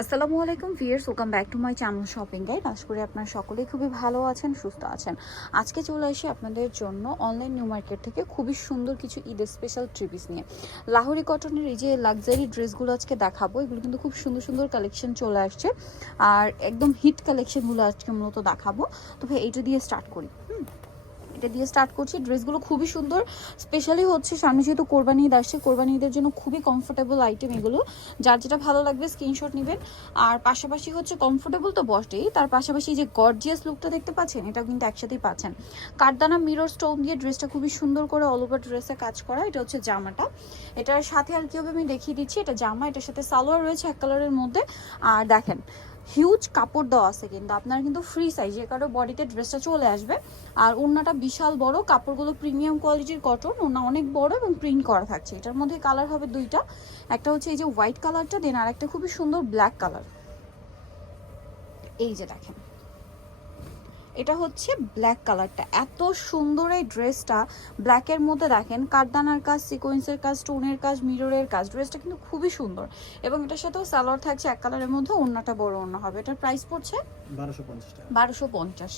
আসসালামু আলাইকুম viewers, welcome back to my channel shopping guide. আশা করি আপনারা সকলেই খুবই ভালো আছেন, সুস্থ আছেন। আজকে চলে আসি আপনাদের জন্য অনলাইন নিউ মার্কেট থেকে খুবই সুন্দর কিছু ঈদের স্পেশাল থ্রি পিস নিয়ে। লাহোরি কটনের এই যে লাক্সারি ড্রেসগুলো আজকে দেখাবো, এগুলো কিন্তু খুব সুন্দর সুন্দর কালেকশন চলে আসছে আর একদম হিট কালেকশনগুলো আজকে মূলত দেখাবো। তো ভাই এইটা দিয়ে স্টার্ট করি। এটা দিয়ে স্টার্ট করছি। ড্রেসগুলো খুবই সুন্দর, স্পেশালি হচ্ছে সামনে যেহেতু কোরবানি ঈদ আসছে, কোরবানি ঈদের জন্য খুবই কমফোর্টেবল আইটেম এগুলো। যার যেটা ভালো লাগবে স্ক্রিনশট নেবেন। আর পাশাপাশি হচ্ছে কমফোর্টেবল তো বটেই, তার পাশাপাশি যে গর্জিয়াস লুকটা দেখতে পাচ্ছেন, এটাও কিন্তু একসাথেই পাচ্ছেন। কাঠদানা মিরর স্টোন দিয়ে ড্রেসটা খুবই সুন্দর করে অল ওভার ড্রেসে কাজ করা। এটা হচ্ছে জামাটা, এটার সাথে আর কি হবে আমি দেখিয়ে দিচ্ছি। এটা জামা, এটার সাথে সালোয়ার রয়েছে এক কালারের মধ্যে। আর দেখেন হিউজ কাপড় দেওয়া আছে, কিন্তু আপনার কিন্তু ফ্রি সাইজ, যে কারো বডিতে ড্রেসটা চলে আসবে। আর ওড়নাটা বিশাল বড়, কাপড়গুলো প্রিমিয়াম কোয়ালিটির কটন, ওড়না অনেক বড় এবং প্রিন্ট করা থাকছে। এটার মধ্যে কালার হবে দুইটা, একটা হচ্ছে এই যে হোয়াইট কালারটা, দেন আর একটা খুবই সুন্দর ব্ল্যাক কালার। এই যে দেখেন, এটা হচ্ছে ব্ল্যাক কালারটা। এত সুন্দর এই ড্রেসটা, ব্ল্যাকের মধ্যে দেখেন কাঠদানার কাজ, সিকোয়েন্সের কাজ, স্টোনের কাজ, মিররের কাজ। ড্রেসটা কিন্তু খুবই সুন্দর এবং এটার সাথেও সালোয়ার থাকছে এক কালারের মধ্যে, ওড়নাটা বড় ওড়না হবে। এটার প্রাইস পড়ছে 1250।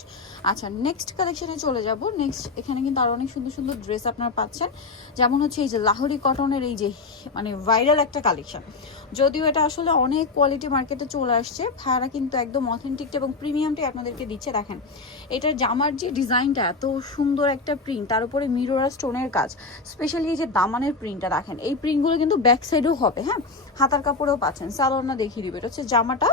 আচ্ছা, নেক্সট কালেকশনে চলে যাব। নেক্সট এখানে কিন্তু আরো অনেক সুন্দর সুন্দর ড্রেস আপনারা পাচ্ছেন, যেমন হচ্ছে এই যে লাহোরি কটনের এই যে মানে ভাইরাল একটা কালেকশন। যদিও এটা আসলে অনেক কোয়ালিটি মার্কেটে চলে আসছে, ভাড়া কিন্তু একদম অথেন্টিক এবং প্রিমিয়ামটাই আপনাদেরকে দিচ্ছে। দেখেন এটার জামার যে ডিজাইনটা, এত সুন্দর একটা প্রিন্ট, তার উপরে মিরর আর স্টোনের কাজ। স্পেশালি এই যে দামানের প্রিন্টটা দেখেন, এই প্রিন্টগুলো কিন্তু ব্যাক সাইডেও হবে। হ্যাঁ, হাতার কাপড়েও পাচ্ছেন। সালোয়ারটা দেখিয়ে দিবে। এটা হচ্ছে জামাটা,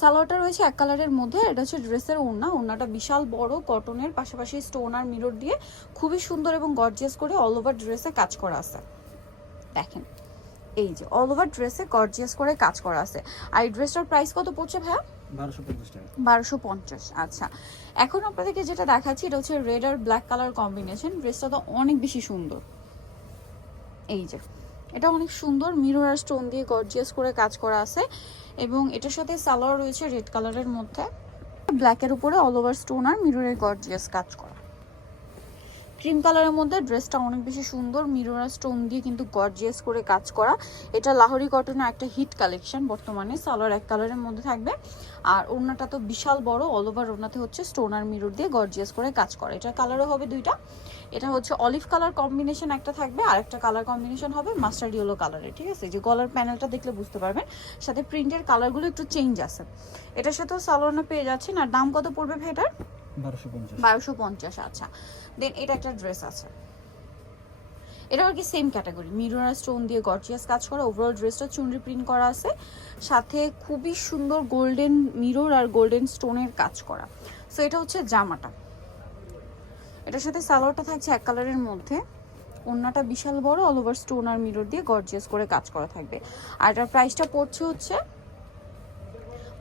সালোয়ারটা রয়েছে এক কালারের মধ্যে। এটা হচ্ছে ড্রেসের ওড়না, ওড়নাটা বিশাল বড় কটনের, পাশাপাশি স্টোন আর মিরর দিয়ে খুবই সুন্দর এবং গর্জিয়াস করে অল ওভার ড্রেসে কাজ করা আছে। দেখেন এই যে অল ওভার ড্রেসে গর্জিয়াস করে কাজ করা আছে। আর এই ড্রেসটার প্রাইস কত পড়ছে ভাইয়া? 1250। আচ্ছা, এখন আপনাদেরকে যেটা দেখাচ্ছি, এটা হচ্ছে রেড আর ব্ল্যাক কালার কম্বিনেশন। ড্রেসটা তো অনেক বেশি সুন্দর। এই যে এটা অনেক সুন্দর, মিরর আর স্টোন দিয়ে গর্জিয়াস করে কাজ করা আছে এবং এটার সাথে সালোয়ার রয়েছে রেড কালারের মধ্যে, ব্ল্যাকের উপরে অল ওভার স্টোন আর মিররের গর্জিয়াস কাজ করা। ক্রিম কালারের মধ্যে ড্রেসটা অনেক বেশি সুন্দর, মিরর আর স্টোন দিয়ে কিন্তু গর্জিয়াস করে কাজ করা। এটা লাহোরি কটনের একটা হিট কালেকশন বর্তমানে। সালোয়ার এক কালারের মধ্যে থাকবে আর ওড়নাটা তো বিশাল বড়, অল ওভার ওড়নাতে হচ্ছে স্টোন আর মিরর দিয়ে গর্জিয়াস করে কাজ করা। এটার কালারও হবে দুইটা। এটা হচ্ছে অলিভ কালার কম্বিনেশন একটা থাকবে, আর একটা কালার কম্বিনেশন হবে মাস্টার্ড ইয়েলো কালারের। ঠিক আছে, যে গলার প্যানেলটা দেখলে বুঝতে পারবেন, সাথে প্রিন্টের কালারগুলো একটু চেঞ্জ আছে। এটার সাথেও সালোয়ারটা পেয়ে যাচ্ছেন। আর দাম কত পড়বে ভাই এটার? 1250। আচ্ছা, দেন এটা একটা ড্রেস আছে, এটা আর কি সেম ক্যাটাগরি, মিরর আর স্টোন দিয়ে গর্জিয়াস কাজ করা। ওভারঅল ড্রেসটা চুনরি প্রিন্ট করা আছে, সাথে খুবই সুন্দর গোল্ডেন মিরর আর গোল্ডেন স্টোনের কাজ করা। সো এটা হচ্ছে জামাটা, এটার সাথে সালোয়ারটা থাকছে এক কালারের মধ্যে, ওড়নাটা বিশাল বড়, অল ওভার স্টোন আর মিরর দিয়ে গর্জিয়াস করে কাজ করা থাকবে। আর এটার প্রাইসটা পড়ছে হচ্ছে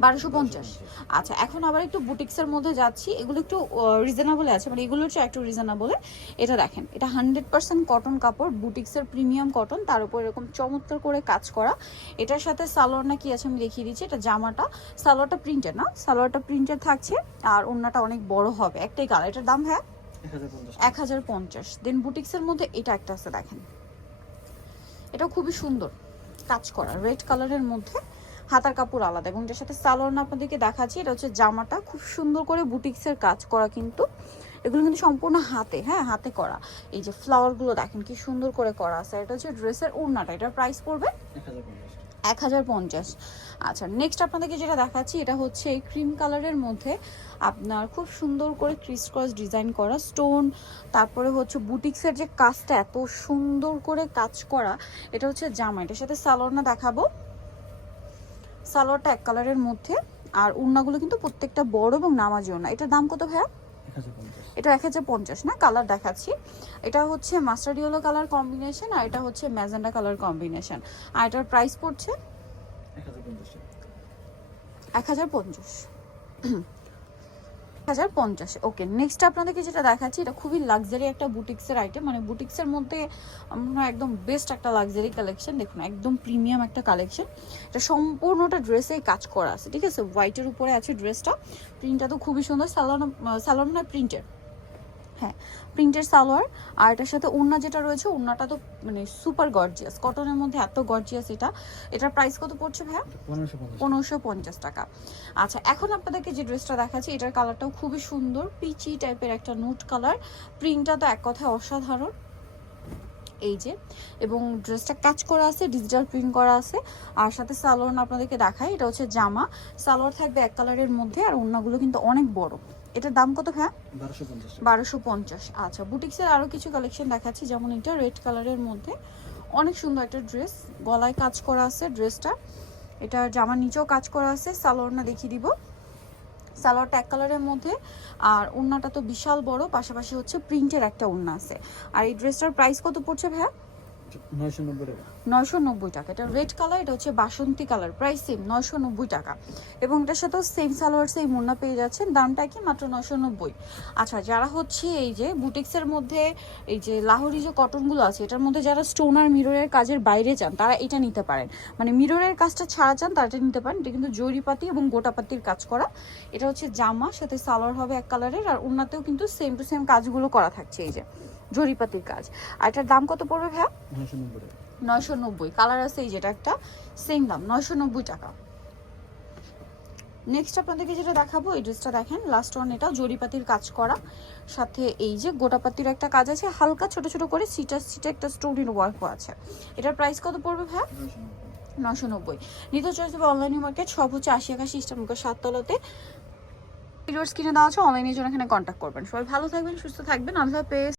1250। আচ্ছা, এখন আবার একটু বুটিক্সের মধ্যে যাচ্ছি। এগুলো একটু রিজনেবল আছে, মানে এগুলোর চেয়ে একটু রিজনেবল। এটা দেখেন, এটা 100% কটন কাপড়, বুটিক্সের প্রিমিয়াম কটন, তার উপর এরকম চমৎকার করে কাজ করা। এটার সাথে সালোয়ার না কি আছে আমি দেখিয়ে দিচ্ছি। এটা জামাটা, সালোয়ারটা প্রিন্টের না, সালোয়ারটা প্রিন্টের থাকছে আর ওড়নাটা অনেক বড় হবে, একটাই কালার। এটার দাম হ্যাঁ 1050। দেন বুটিক্সের মধ্যে এটা একটা আছে, দেখেন এটা খুবই সুন্দর কাজ করা, রেড কালারের মধ্যে, হাতার কাপড় আলাদা এবং এটার সাথে সালোয়ার না আপনাদেরকে দেখাচ্ছি। এটা হচ্ছে জামাটা, খুব সুন্দর করে বুটিক্সের কাজ করা, কিন্তু এগুলো কিন্তু সম্পূর্ণ হাতে, হ্যাঁ হাতে করা। এই যে ফ্লাওয়ারগুলো দেখেন কি সুন্দর করে করা আছে। এটা হচ্ছে ড্রেসের ওড়নাটা, এটার প্রাইস পড়বে 1050। আচ্ছা, নেক্সট আপনাদেরকে যেটা দেখাচ্ছি, এটা হচ্ছে ক্রিম কালারের মধ্যে আপনার খুব সুন্দর করে ক্রিস ক্রস ডিজাইন করা, স্টোন, তারপরে হচ্ছে বুটিক্সের যে কাজটা এত সুন্দর করে কাজ করা। এটা হচ্ছে জামা, এটার সাথে সালোয়ার না দেখাবো। সালোয়ারটা এক কালারের মধ্যে আর ওড়নাগুলো কিন্তু প্রত্যেকটা বড় এবং নামাজি ওড়না। এটার দাম কত ভাইয়া? এটা 1050 না, কালার দেখাচ্ছি। এটা হচ্ছে মাস্টার্ড ইয়েলো কালার কম্বিনেশন আর এটা হচ্ছে ম্যাজেন্ডা কালার কম্বিনেশন। আর এটার প্রাইস পড়ছে 1050। 1050। ওকে, নেক্সট আপনাদেরকে যেটা দেখাচ্ছি, এটা খুবই লাক্সারি একটা বুটিক্সের আইটেম, মানে বুটিক্সের মধ্যে আমরা একদম বেস্ট একটা লাক্সারি কালেকশন। দেখুন একদম প্রিমিয়াম একটা কালেকশন। এটা সম্পূর্ণটা ড্রেসেই কাজ করা আছে, ঠিক আছে, হোয়াইটের উপরে আছে ড্রেসটা। প্রিন্টটা তো খুবই সুন্দর, সালোয়ার প্রিন্টের। হ্যাঁ, প্রিন্টের সালোয়ার। আর এটার সাথে ওড়না যেটা রয়েছে, ওড়নাটা তো মানে সুপার গর্জিয়াস, কটনের মধ্যে এত গর্জিয়াস। এটার প্রাইস কত পড়ছে ভাইয়া? 1550 টাকা। আচ্ছা, এখন আপনাদেরকে যে ড্রেসটা দেখাচ্ছি, এটার কালারটাও খুবই সুন্দর, পিচি টাইপের একটা নুট কালার। প্রিন্টটা তো এক কথায় অসাধারণ, এই যে। এবং ড্রেসটা কাজ করা আছে, ডিজিটাল প্রিন্ট করা আছে। আর সাথে সালোয়ার আপনাদেরকে দেখাই, এটা হচ্ছে জামা, সালোয়ার থাকবে এক কালারের মধ্যে। আর ওড়নাগুলো কিন্তু অনেক বড়। এটার দাম কত ভাইয়া? 1250। আচ্ছা, বুটিক্সের আরও কিছু কালেকশন দেখাচ্ছি, যেমন এটা রেড কালারের মধ্যে অনেক সুন্দর একটা ড্রেস, গলায় কাজ করা আছে ড্রেসটা। এটা জামার নিচেও কাজ করা আছে। সালোয়ারটা দেখিয়ে দিব, সালোয়ারটা এক কালারের মধ্যে। আর ওড়নাটা তো বিশাল বড়, পাশাপাশি হচ্ছে প্রিন্টের একটা ওড়না আছে। আর এই ড্রেসটার প্রাইস কত পড়ছে ভাইয়া? 990 টাকা। এটা রেড কালার, এটা হচ্ছে বাসন্তী কালার, প্রাইস সেম 990 টাকা। এবং এটার সাথেও সেম সালোয়ার সেম ওড়না পেয়ে যাচ্ছেন, দামটা কি মাত্র 990। আচ্ছা, যারা হচ্ছে এই যে বুটিক্সের মধ্যে এই যে লাহোরি যে কটনগুলো আছে, এটার মধ্যে যারা স্টোন আর মিররের কাজের বাইরে চান, তারা এটা নিতে পারেন। মানে মিররের কাজটা ছাড়া চান, তারা এটা নিতে পারেন। এটা কিন্তু জরিপাতি এবং গোটাপাতির কাজ করা। এটা হচ্ছে জামা, সাথে সালোয়ার হবে এক কালারের। আর ওড়নাতেও কিন্তু সেম টু সেম কাজগুলো করা থাকছে, এই যে জরিপাতির কাজ। আর এটার দাম কত পড়বে ভাইয়া? 990। কালার আছে এই যেটা একটা, সেম দাম 990 টাকা। নেক্সট আপনাদেরকে যেটা দেখাবো, এই ড্রেসটা দেখেন, লাস্ট ওয়ান। এটাও জরিপাতির কাজ করা, সাথে এই যে গোটাপাতির একটা কাজ আছে, হালকা ছোট ছোট করে সিটা সিটা একটা স্টোনের ওয়ার্কও আছে। এটার প্রাইস কত পড়বে ভাইয়া? 990। নিতে চয়েছে অনলাইন মার্কেট, সব হচ্ছে 80 ইস্টার্ন 7 তলাতে। ভিডিওর স্ক্রিনে দেওয়া আছে, অনলাইনের জন্য এখানে কন্ট্যাক্ট করবেন। সবাই ভালো থাকবেন, সুস্থ থাকবেন, আল্লাহ হাফেজ।